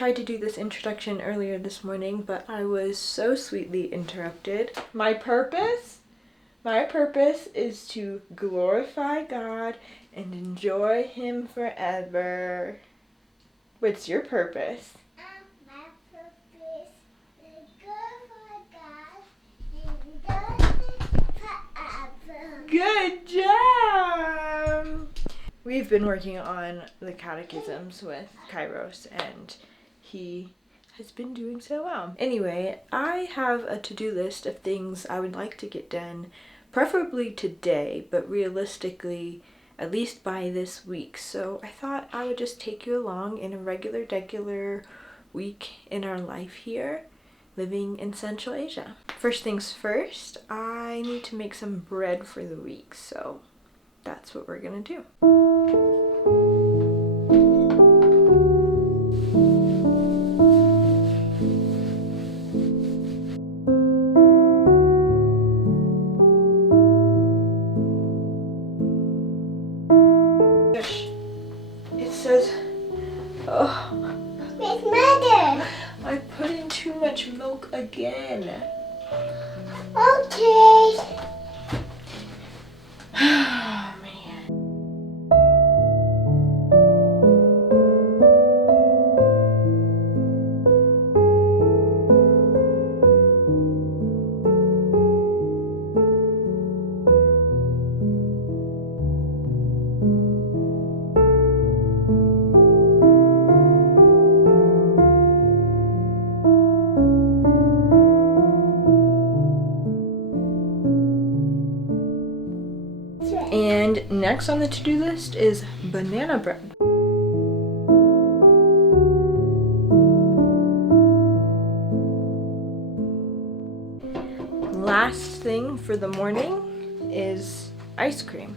tried to do this introduction earlier this morning, but I was so sweetly interrupted. My purpose is to glorify God and enjoy Him forever. What's your purpose? My purpose is glorify God and enjoy Him forever. Good job! We've been working on the catechisms with Kairos, and he has been doing so well. Anyway, I have a to-do list of things I would like to get done, preferably today, but realistically, at least by this week. So I thought I would just take you along in a regular week in our life here, living in Central Asia. First things first, I need to make some bread for the week, so that's what we're gonna do. It says, oh, Miss Mother. I put in too much milk again. Okay. Oh, man. And next on the to-do list is banana bread. Last thing for the morning is ice cream.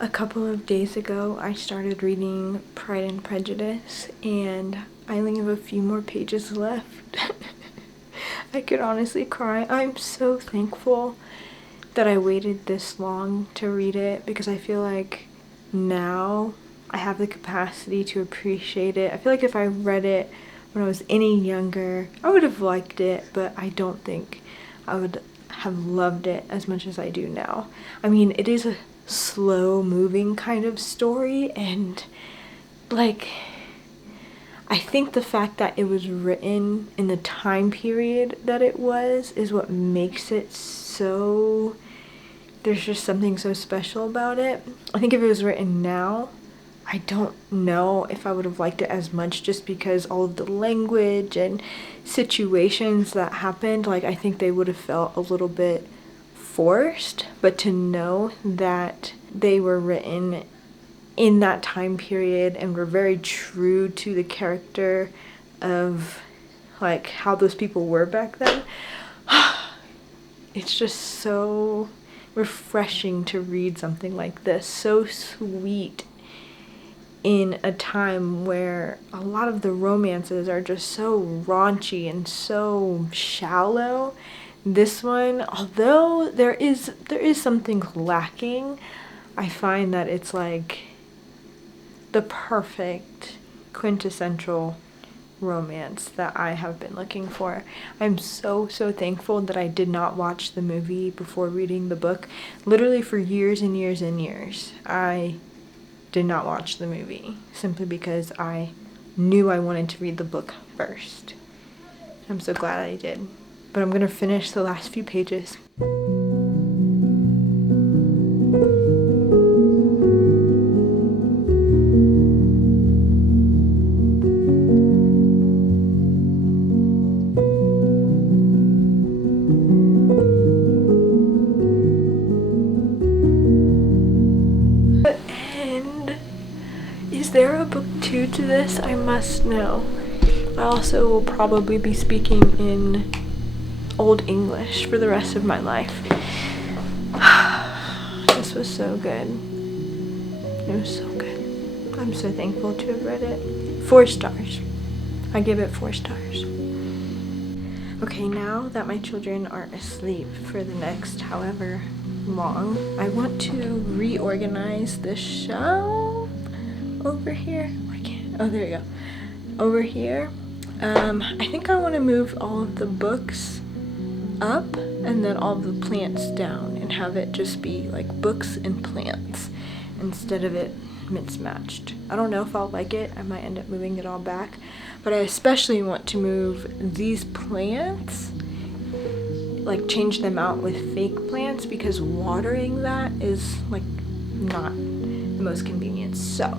A couple of days ago, I started reading Pride and Prejudice, and I only have a few more pages left. I could honestly cry. I'm so thankful that I waited this long to read it, because I feel like now I have the capacity to appreciate it. I feel like if I read it when I was any younger, I would have liked it, but I don't think I would have loved it as much as I do now. I mean, it is a slow moving kind of story, and like, I think the fact that it was written in the time period that it was is what makes it so, there's just something so special about it. I think if it was written now, I don't know if I would have liked it as much, just because all of the language and situations that happened, like, I think they would have felt a little bit forced. But to know that they were written in that time period and were very true to the character of like how those people were back then, it's just so refreshing to read something like this, so sweet, in a time where a lot of the romances are just so raunchy and so shallow. This one, although there is something lacking, I find that it's like the perfect quintessential romance that I have been looking for. I'm so thankful that I did not watch the movie before reading the book. Literally for years and years and years, I did not watch the movie simply because I knew I wanted to read the book first. I'm so glad I did. But I'm gonna finish the last few pages. Is there a book 2 to this, I must know. I also will probably be speaking in Old English for the rest of my life. This was so good. It was so good. I'm so thankful to have read it. 4 stars. I give it 4 stars. Okay, now that my children are asleep for the next however long, I want to reorganize the shelf over here. I can't. Oh, there you go. Over here. I think I want to move all of the books up and then all of the plants down and have it just be like books and plants instead of it mismatched. I don't know if I'll like it. I might end up moving it all back, but I especially want to move these plants, like change them out with fake plants, because watering that is like not the most convenient. So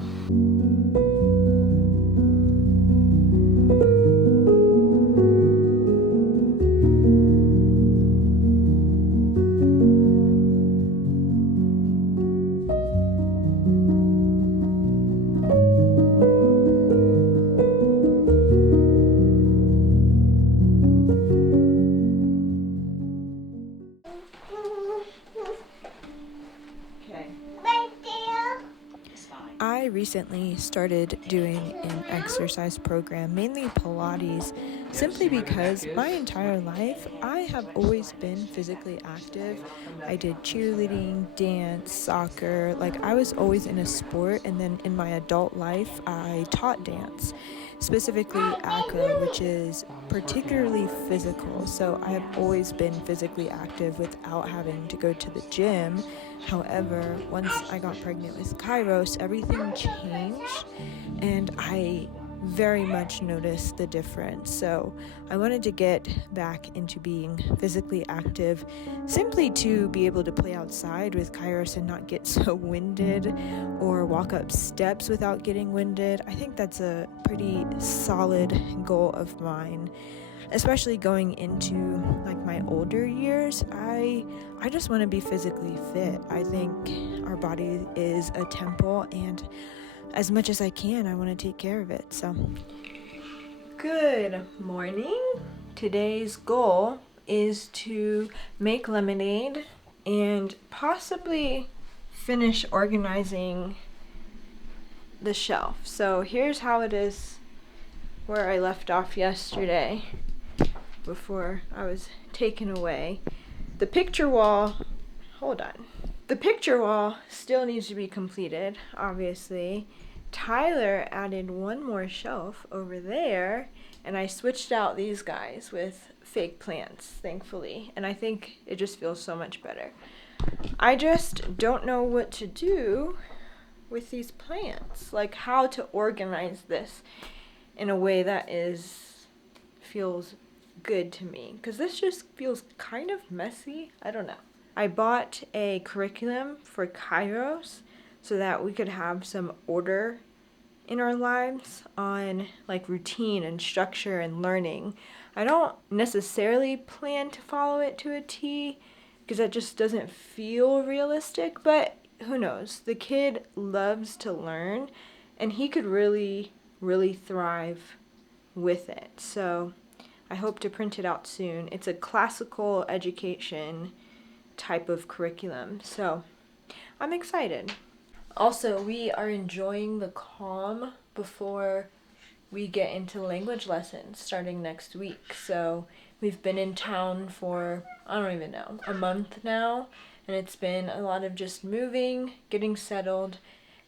I recently started doing an exercise program, mainly Pilates, simply because my entire life I have always been physically active. I did cheerleading, dance, soccer, like I was always in a sport, and then in my adult life I taught dance, specifically acro, which is particularly physical. So I have always been physically active without having to go to the gym. However, once I got pregnant with Kairos, everything changed, and I very much noticed the difference. So I wanted to get back into being physically active, simply to be able to play outside with Kairos and not get so winded, or walk up steps without getting winded. I think that's a pretty solid goal of mine, especially going into like my older years. I just want to be physically fit. I think our body is a temple, and as much as I can, I want to take care of it. So good morning. Today's goal is to make lemonade and possibly finish organizing the shelf. So here's how it is where I left off yesterday before I was taken away. The picture wall, hold on. The picture wall still needs to be completed, obviously. Tyler added one more shelf over there, and I switched out these guys with fake plants, thankfully, and I think it just feels so much better. I just don't know what to do with these plants, like how to organize this in a way that feels good to me, because this just feels kind of messy. I don't know. I bought a curriculum for Kairos so that we could have some order in our lives on like routine and structure and learning. I don't necessarily plan to follow it to a T, because that just doesn't feel realistic, but who knows? The kid loves to learn, and he could really, really thrive with it. So I hope to print it out soon. It's a classical education type of curriculum, so I'm excited. Also, we are enjoying the calm before we get into language lessons starting next week. So we've been in town for, I don't even know, a month now, and it's been a lot of just moving, getting settled,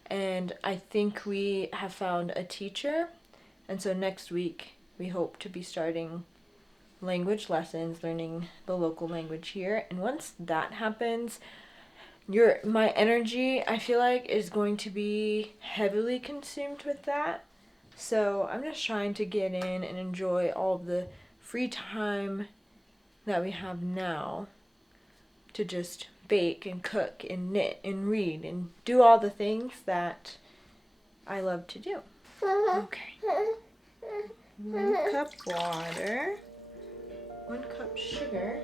and I think we have found a teacher, and so next week we hope to be starting language lessons, learning the local language here. And once that happens, my energy, I feel like, is going to be heavily consumed with that. So I'm just trying to get in and enjoy all of the free time that we have now to just bake and cook and knit and read and do all the things that I love to do. Okay. 1 cup water. 1 cup sugar.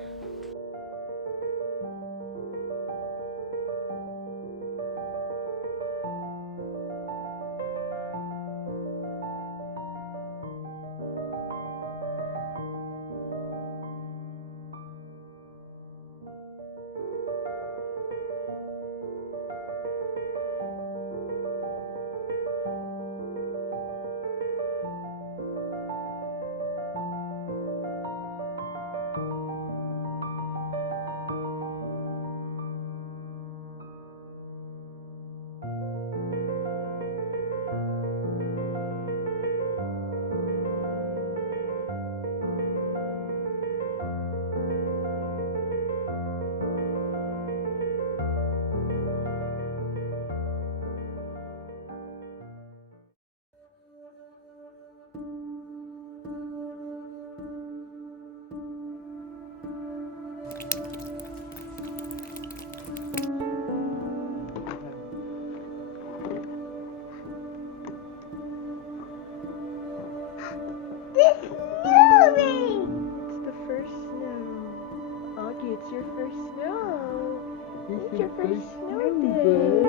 your first snow day.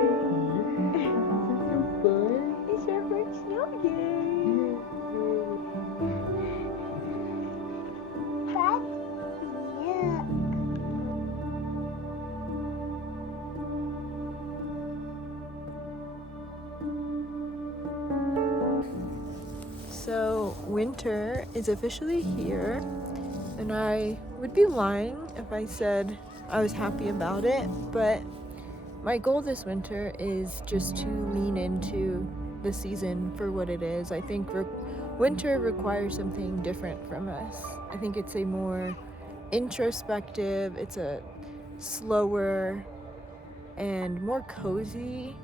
It's your first snow day. But yeah. So winter is officially here, and I would be lying if I said I was happy about it, but my goal this winter is just to lean into the season for what it is. I think winter requires something different from us. I think it's a more introspective, it's a slower and more cozy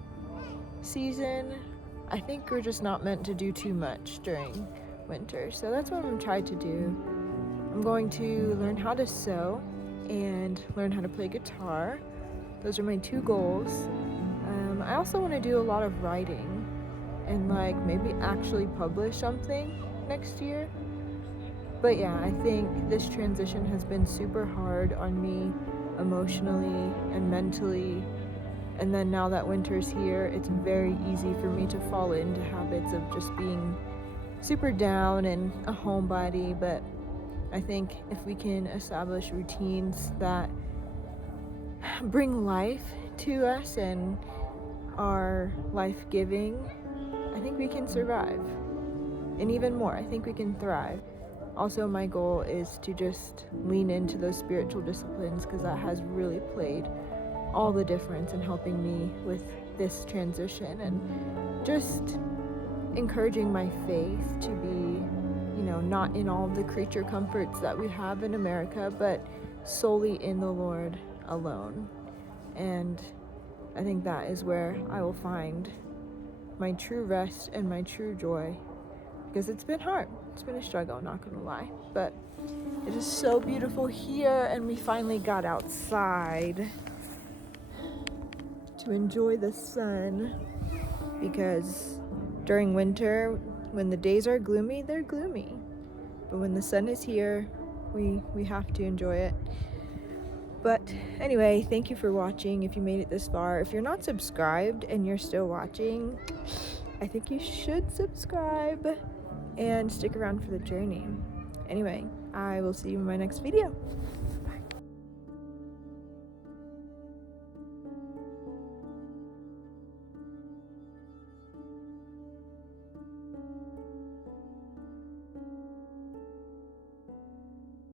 season. I think we're just not meant to do too much during winter, so that's what I'm gonna try to do. I'm going to learn how to sew and learn how to play guitar. Those are my two goals. I also want to do a lot of writing and like maybe actually publish something next year. But yeah, I think this transition has been super hard on me emotionally and mentally. And then now that winter's here, it's very easy for me to fall into habits of just being super down and a homebody. But I think if we can establish routines that bring life to us and are life-giving, I think we can survive. And even more, I think we can thrive. Also, my goal is to just lean into those spiritual disciplines because that has really played all the difference in helping me with this transition and just encouraging my faith to be, not in all the creature comforts that we have in America, but solely in the Lord alone. And I think that is where I will find my true rest and my true joy, because it's been hard. It's been a struggle, not gonna lie, but it is so beautiful here, and we finally got outside to enjoy the sun, because during winter, when the days are gloomy, they're gloomy, but when the sun is here, we have to enjoy it. But anyway, thank you for watching if you made it this far. If you're not subscribed and you're still watching, I think you should subscribe and stick around for the journey. Anyway, I will see you in my next video.